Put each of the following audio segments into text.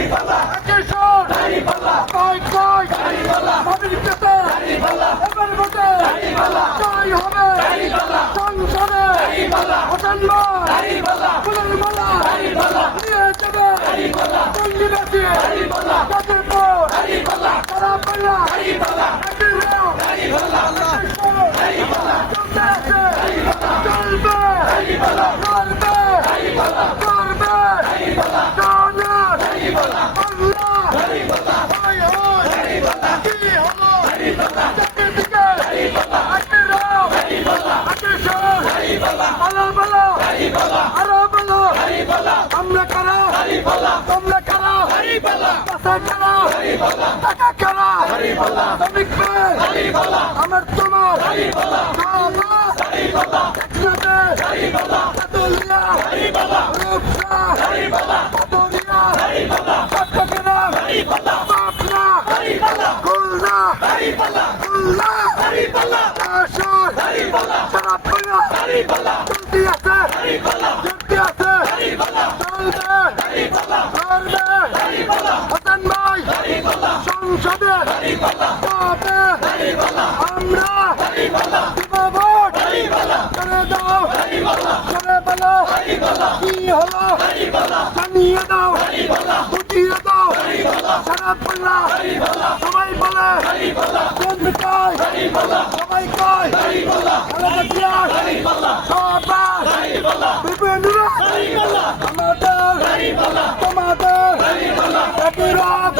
কিশোর কয় কয় নবীর কাছে এবার ভোটে জয় হবে সংসদে হোসেন ভাই ফুলের মালা নিয়ে যাবে চণ্ডীবাসী গাজীপুর সারাপাল্লা চলতে আছে চলবে চলবে চলবে আমরা কারা তোমরা কারা পাশা কারা টাকা কারা শ্রমিক আমার তোমার সংসদে আমরা ভোট করে দাও করে বলো কি হলো জানিয়ে দাও বুঝিয়ে দাও সারাপাল্লা সবাই বলে সবাই কয় সবার বিভিন্ন আমাদের তোমাদের একই রব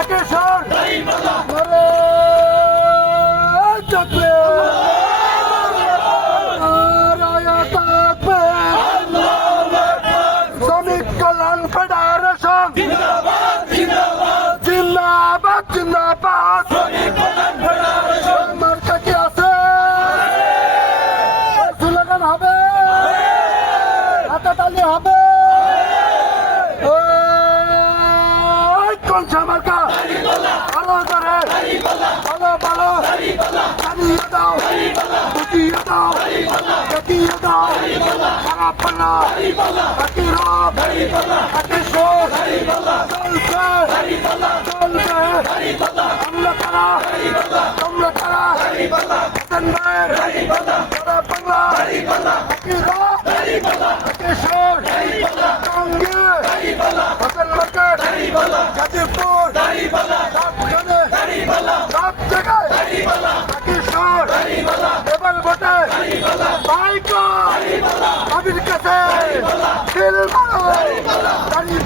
একই স্বর থাকবে শ্রমিক কল্যাণ ফেডারেশন জিন্দাবাদ জিন্দাবাদ মার্কা কি আছে স্লোগান হবে হাতাতালি হবে কোনসা মার্কা ভালো করে ভালো ভালো জানিয়ে দাও বুঝিয়ে দাও দেখিয়ে দাও সারাপাল্লা একই রব একই সুর চলছে চলবে আমরা কারা তোমরা কারা হোসেন ভাইয়ের সারাপাল্লা একই রব একই সুর সঙ্গে হোসেন মার্কেট গাজীপুর সব জায়গায় একই সুর এবার ভোটে ভাইকো নবীর কাছে দিল মারো দাঁড়িয়ে